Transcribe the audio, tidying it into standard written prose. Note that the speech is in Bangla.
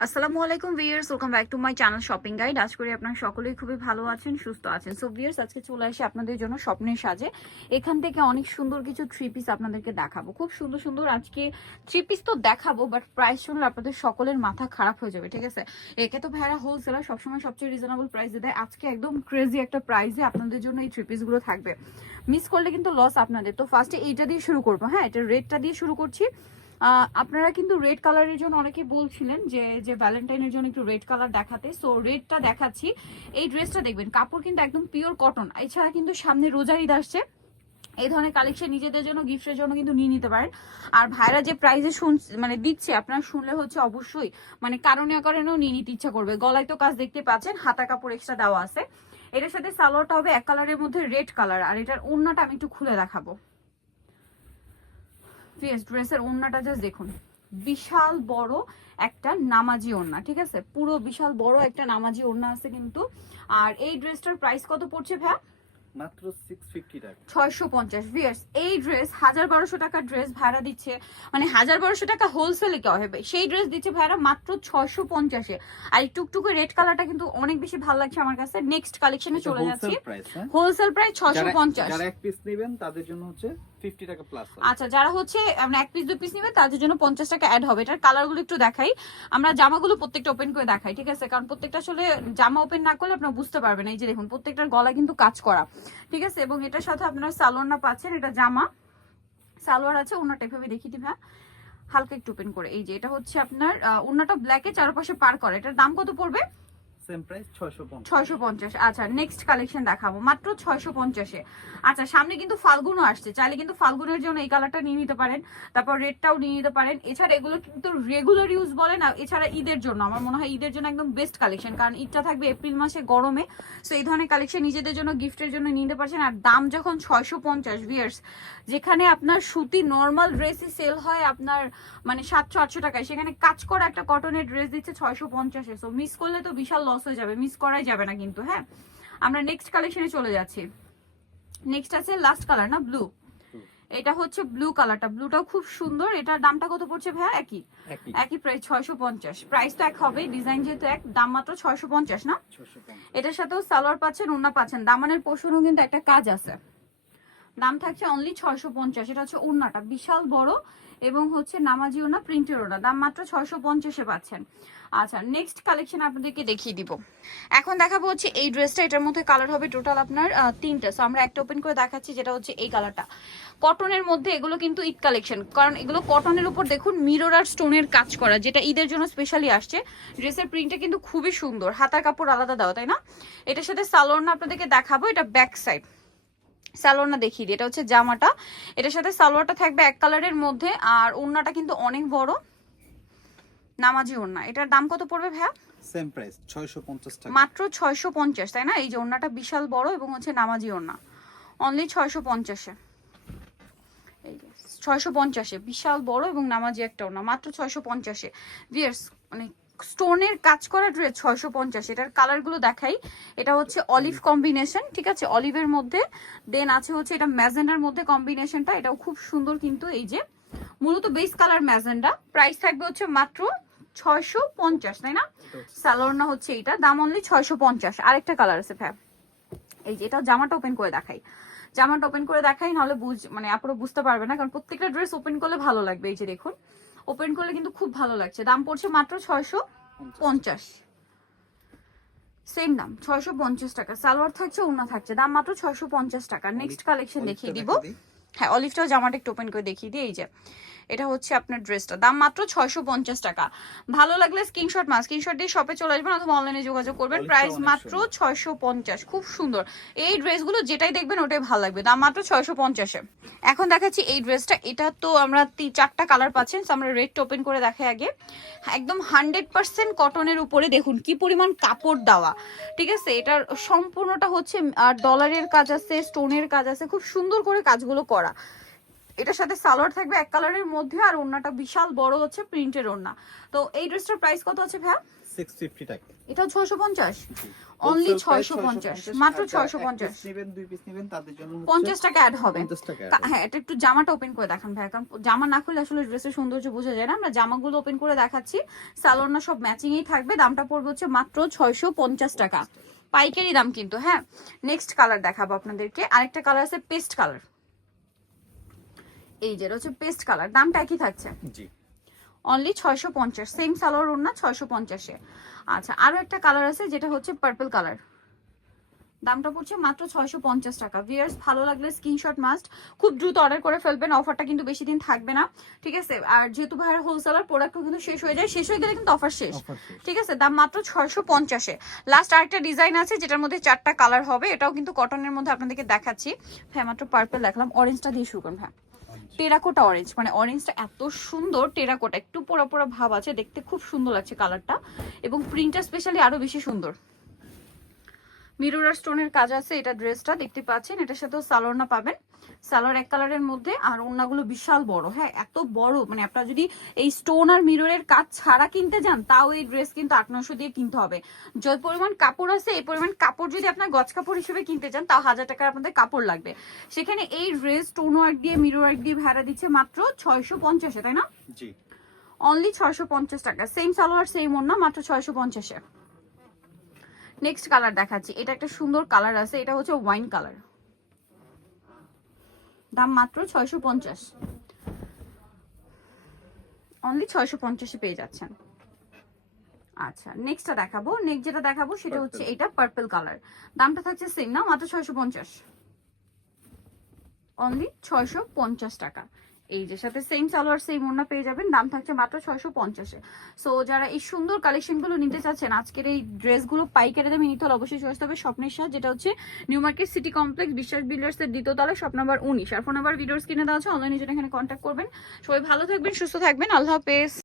আসসালামু আলাইকুম viewers, welcome back to my channel shopping guide. আজ করি আপনারা সকলেই খুবই ভালো আছেন, সুস্থ আছেন। সো ভিউয়ার্স, আজকে চলে আসি আপনাদের জন্য স্বপ্নের সাজে। এখান থেকে অনেক সুন্দর কিছু থ্রি পিস আপনাদেরকে দেখাবো, খুব সুন্দর সুন্দর। আজকে থ্রি পিস তো দেখাবো, বাট প্রাইস শুনলে আপনাদের সকলের মাথা খারাপ হয়ে যাবে, ঠিক আছে? একে তো ভাইরা হোলসেলার সবসময় সবচেয়ে রিজনেবল প্রাইসে দেয়, আজকে একদম ক্রেজি একটা প্রাইসে আপনাদের জন্য এই থ্রি পিসগুলো থাকবে। মিস করলে কিন্তু লস আপনাদের। তো ফার্স্টে এইটা দিয়ে শুরু করবো। হ্যাঁ, এটা রেডটা দিয়ে শুরু করছি। আপনারা কিন্তু রেড কালারের জন্য অনেকে বলছিলেন যে ভ্যালেন্টাইনের জন্য একটু রেড কালার দেখাতে, সো রেডটা দেখাচ্ছি। এই ড্রেসটা দেখবেন, কাপড় কিন্তু একদম পিওর কটন। এছাড়া কিন্তু সামনে রোজার ঈদ আসছে, এই ধরনের কালেকশন নিজেদের জন্য গিফটের জন্য কিন্তু নিয়ে নিতে পারেন। আর ভাইরা যে প্রাইসে মানে দিচ্ছে, আপনারা শুনলে হচ্ছে অবশ্যই মানে কারণে কারণেও নিয়ে নিতে ইচ্ছা করবে। গলায় তো কাজ দেখতে পাচ্ছেন, হাতা কাপড় এক্সট্রা দেওয়া আছে। এটার সাথে সালোয়ারটা হবে এক কালারের মধ্যে রেড কালার, আর এটার ওড়নাটা আমি একটু খুলে দেখাবো। ড্রেসের ওড়নাটা জাস্ট দেখুন, বিশাল বড় একটা নামাজি ওড়না, ঠিক আছে? পুরো বিশাল বড় একটা নামাজি ওড়না আছে কিন্তু। আর এই ড্রেসটার প্রাইস কত পড়ছে ভাই? মাত্র 650 টাকা, 650। ভিউয়ার্স, এই ড্রেস 1200 টাকার ড্রেস ভাড়া দিচ্ছে, মানে 1200 টাকা হোলসেলে কেউ হবে, সেই ড্রেস দিচ্ছে ভাড়া মাত্র 650-এ। আর এই টুকটুকে রেড কালারটা কিন্তু অনেক বেশি ভালো লাগছে আমার কাছে। নেক্সট কালেকশনে চলে যাচ্ছি। Wholesale price 650। যারা এক পিস নেবেন তাদের জন্য হচ্ছে 50 টাকা প্লাস। আচ্ছা, যারা হচ্ছে আমরা এক পিস দুই পিস নিবে তাদের জন্য 50 টাকা অ্যাড হবে। এটার কালারগুলো একটু দেখাই, আমরা জামাগুলো প্রত্যেকটা ওপেন করে দেখাই, ঠিক আছে? কারণ প্রত্যেকটা আসলে জামা ওপেন না করলে আপনারা বুঝতে পারবেন। এই যে দেখুন, প্রত্যেকটার গলা কিন্তু কাজ করা, ঠিক আছে? এবং এটার সাথে আপনারা সালোয়ার পাচ্ছেন, এটা জামা সালোয়ার আছে। ওনাটা এভাবে দেখিয়ে দিই ভাই, হালকা একটু ওপেন করে। এই যে এটা হচ্ছে আপনার ওনাটা ব্ল্যাকে চারপাশে পার করে। এটার দাম কত পড়বে? Same price 650। আচ্ছা, নেক্সট কালেকশন দেখাবো মাত্র 650-এ। আচ্ছা, সামনে কিন্তু ফাল্গুনও আসছে, চাইলে কিন্তু ফাল্গুনের জন্য এই কালারটা নিয়ে নিতে পারেন, তারপর রেডটাও নিয়ে নিতে পারেন। এছাড়া এগুলো কিন্তু রেগুলার ইউজ বলে না, এছাড়া ঈদের জন্য আমার মনে হয় ঈদের জন্য একদম বেস্ট কালেকশন, কারণ ঈদটা থাকবে এপ্রিল মাসে গরমে। সো এই ধরনের কালেকশন নিজেদের জন্য গিফটের জন্য নিতে পারছেন। আর দাম যখন 650 ভিয়ার্স, যেখানে আপনার সুতি নর্মাল ড্রেসই সেল হয় আপনার মানে 700-800 টাকায়, সেখানে কাজ করা একটা কটনের ড্রেস দিচ্ছে 650-এ। সো মিস করলে তো বিশাল লস হয়ে যাবে, মিস করাই যাবে না কিন্তু। হ্যাঁ, আমরা নেক্সট কালেকশনে চলে যাচ্ছি। নেক্সট আছে লাস্ট কালার না, ব্লু। এটা হচ্ছে ব্লু কালারটা, ব্লুটাও খুব সুন্দর। এটার দামটা কত পড়ছে ভাইয়া? একই প্রাইস 650। প্রাইস তো এক হবে, ডিজাইন যেহেতু এক, দাম মাত্র 650 না? এটার সাথেও সালোয়ার পাচ্ছেন, ওড়না পাচ্ছেন, দামানের পোষণও কিন্তু একটা কাজ আছে। দাম থাকছে অনলি 650। এটা হচ্ছে ওড়নাটা বিশাল বড় এবং হচ্ছে নামাজি ওড়না, প্রিন্টের ওড়না, দাম মাত্র 650-এ পাচ্ছেন। আচ্ছা, নেক্সট কালেকশন আপনাদেরকে দেখিয়ে দিব। এখন দেখাবো হচ্ছে এই ড্রেসটা। এটার মধ্যে কালার হবে টোটাল আপনার তিনটা। সো আমরা একটা ওপেন করে দেখাচ্ছি, যেটা হচ্ছে এই কালারটা। কটনের মধ্যে এগুলো কিন্তু ঈদ কালেকশন, কারণ এগুলো কটনের উপর দেখুন মিরর আর স্টোনের কাজ করা, যেটা ঈদের জন্য স্পেশালি আসছে। ড্রেসের প্রিন্টটা কিন্তু খুবই সুন্দর, হাতার কাপড় আলাদা দেওয়া, তাই না? এটার সাথে সালোয়ার আপনাদেরকে দেখাবো, এটা ব্যাক সাইড সালোয়ারটা দেখিয়ে দিই। এটা হচ্ছে জামাটা, এটার সাথে সালোয়ারটা থাকবে এক কালারের মধ্যে। আর ওড়নাটা কিন্তু অনেক বড় নামাজি ওড়না। এটার দাম কত পড়বে ভাইয়া? সেম প্রাইস 650 টাকা, মাত্র 650, তাই না? এই যে ওড়নাটা বিশাল বড় এবং হচ্ছে নামাজি ওড়না, অনলি 650-এ। এই যে 650-এ বিশাল বড় এবং নামাজি একটা ওড়না, মাত্র 650-এ। ভিউয়ার্স, মানে স্টোনের কাজ করা ড্রেস 650। এটার কালারগুলো দেখাই। এটা হচ্ছে অলিভ কম্বিনেশন, ঠিক আছে? অলিভের মধ্যে দেন আছে হচ্ছে এটা ম্যাজেন্ডার মধ্যে কম্বিনেশনটা, এটাও খুব সুন্দর কিন্তু। এই যে মূলত বেস কালার ম্যাজেন্ডা। প্রাইস থাকবে হচ্ছে মাত্র 650, তাই না? সালোয়ার হচ্ছে এইটা, দাম অনলি 650। আরেকটা কালার আছে ভাই, এই যে এটা জামাটা ওপেন করে দেখাই, জামাটা ওপেন করে দেখাই, নাহলে মানে আপনারা বুঝতে পারবে না, কারণ প্রত্যেকটা ড্রেস ওপেন করলে ভালো লাগবে। এই যে দেখুন, ওপেন করলে কিন্তু খুব ভালো লাগছে। দাম পড়ছে মাত্র 650, সেম দাম 650 টাকা। সালোয়ার থাকছে, ওড়না থাকছে, দাম মাত্র 650 টাকা। নেক্সট কালেকশন দেখিয়ে দিব। হ্যাঁ, অলিভটাও জামাটা একটু ওপেন করে দেখিয়ে দিই। এই যে এটা হচ্ছে আপনার ড্রেসটা, দাম মাত্র 650 টাকা। ভালো লাগলে স্ক্রিনশট দিয়ে শপে চলে আসবেন অথবা অনলাইনে যোগাযোগ করবেন। প্রাইস মাত্র 650, খুব সুন্দর। এই ড্রেসগুলো যেটাই দেখবেন ওটাই ভালো লাগবে, দাম মাত্র 650-এ। এখন দেখাচ্ছি এই ড্রেসটা। এটা তো আমরা 4টা কালার পাচ্ছেন। আমরা রেডটা ওপেন করে দেখাই আগে। একদম 100% কটনের উপরে দেখুন কি পরিমাণ কাপড় দেওয়া, ঠিক আছে? এটার সম্পূর্ণটা হচ্ছে আর ডলারের কাজ আছে, স্টোনের কাজ আছে, খুব সুন্দর করে কাজগুলো করা। এটার সাথে সালোয়ার থাকবে এক কালারের মধ্যে, আর ওড়নাটা বিশাল বড় হচ্ছে প্রিন্টের ওড়না। তো এই ড্রেসটার প্রাইস কত আছে ভাইয়া? 650 টাকা। এটাও 650, জি। অনলি Wholesale price 650, মাত্র আর যারা 650। এক piece নেবেন 2 পিস নেবেন তাদের জন্য 50 টাকা অ্যাড হবে। 50 টাকা হ্যাঁ, এটা একটু জামাটা ওপেন করে দেখান ভাই, কারণ জামা না খুললে আসলে ড্রেসের সৌন্দর্য বোঝা যায় না। আমরা জামাগুলো ওপেন করে দেখাচ্ছি, সালোয়ার না সব ম্যাচিংই থাকবে। দামটা পড়বে হচ্ছে মাত্র 650 টাকা, পাইকারি দাম কিন্তু। হ্যাঁ, নেক্সট কালার দেখাবো আপনাদেরকে। আরেকটা কালার আছে পেস্ট কালার, এই যে এটা হচ্ছে পেস্ট কালার, দামটা একই থাকছে জি। অনলি 650, সেম সালোয়ার ওড়না 650-এ। আচ্ছা, আরো একটা কালার আছে যেটা হচ্ছে পার্পল কালার, দামটা পড়ছে মাত্র 650 টাকা। ভিউয়ার্স ভালো লাগলে স্ক্রিনশট মাস্ট, খুব দ্রুত অর্ডার করে ফেলবেন, অফারটা কিন্তু বেশি দিন থাকবে না, ঠিক আছে? আর যেহেতু ভাইয়ের হোলসেলার, প্রোডাক্টও কিন্তু শেষ হয়ে যায়, শেষ হয়ে গেলে কিন্তু অফার শেষ, ঠিক আছে? দাম মাত্র 650-এ। লাস্ট আরেকটা ডিজাইন আছে যেটার মধ্যে 4টা কালার হবে, এটাও কিন্তু কটনের মধ্যে আপনাদেরকে দেখাচ্ছি। হ্যাঁ, মাত্র পার্পল দেখলাম, অরেঞ্জটা দিয়ে শুরু করুন। হ্যাঁ, টেরাকোটা অরেঞ্জ, মানে অরেঞ্জটা এত সুন্দর, টেরাকোটা একটু পোড়া পোড়া ভাব আছে, দেখতে খুব সুন্দর লাগছে কালারটা, এবং প্রিন্টটা স্পেশালি আরো বেশি সুন্দর। মিরর স্টোনের কাজ আছে এটা ড্রেসটা দেখতে পাচ্ছেন, এটার সাথেও সালোয়ার পাবেন, সালোয়ার এক কালারের মধ্যে, আর ওড়নাগুলো বিশাল বড়। হ্যাঁ, এত বড়, মানে আপনারা যদি এই স্টোন আর মিররের কাজ ছাড়া কিনতে যান তাও এই ড্রেস কিন্তু 800-900 দিয়ে কিনতে হবে। যে পরিমাণ কাপড় আছে, এই পরিমাণ কাপড় যদি আপনার গজ কাপড় হিসেবে কিনতে যান তাও 1000 টাকার আপনাদের কাপড় লাগবে। সেখানে এই ড্রেস স্টোন ওয়ার্ক দিয়ে মিরর ওয়ার্ক দিয়ে ভাড়া দিচ্ছে মাত্র 650-এ, তাই না? জি। অনলি 650 টাকা, সেম সালোয়ার সেম ওড়না, মাত্র 650-এ। নেক্সট কালার দেখাচ্ছি, এটা একটা সুন্দর কালার আছে, এটা হচ্ছে ওয়াইন কালার, দাম মাত্র 650, অনলি 650-এ পেয়ে যাচ্ছেন। আচ্ছা, নেক্সটটা দেখাবো। নেক্সট যেটা দেখাবো সেটা হচ্ছে এটা পার্পল কালার, দামটা থাকছে সেম না, মাত্র 650, অনলি 650 টাকা। এই যে সাথে সেম সালোয়ার সেম ওড়না পেয়ে যাবেন, দাম থাকছে মাত্র 650-এ। সো যারা এই সুন্দর কালেকশনগুলো নিতে চাচ্ছেন, আজকের এই ড্রেসগুলো পাইকারি দামে নিতে হলে অবশ্যই চলে আসতে হবে স্বপ্নের সাথে, যেটা হচ্ছে নিউ মার্কেট সিটি কমপ্লেক্স, বিশ্বাস বিল্ডার্সের দ্বিতীয় তলায়, শপ নাম্বার 19। আর ফোন নাম্বার ভিডিওস কিনে দেওয়া আছে, অনলাইনে জন্য এখানে কন্ট্যাক্ট করবেন। সবাই ভালো থাকবেন, সুস্থ থাকবেন, আল্লাহ হাফেজ।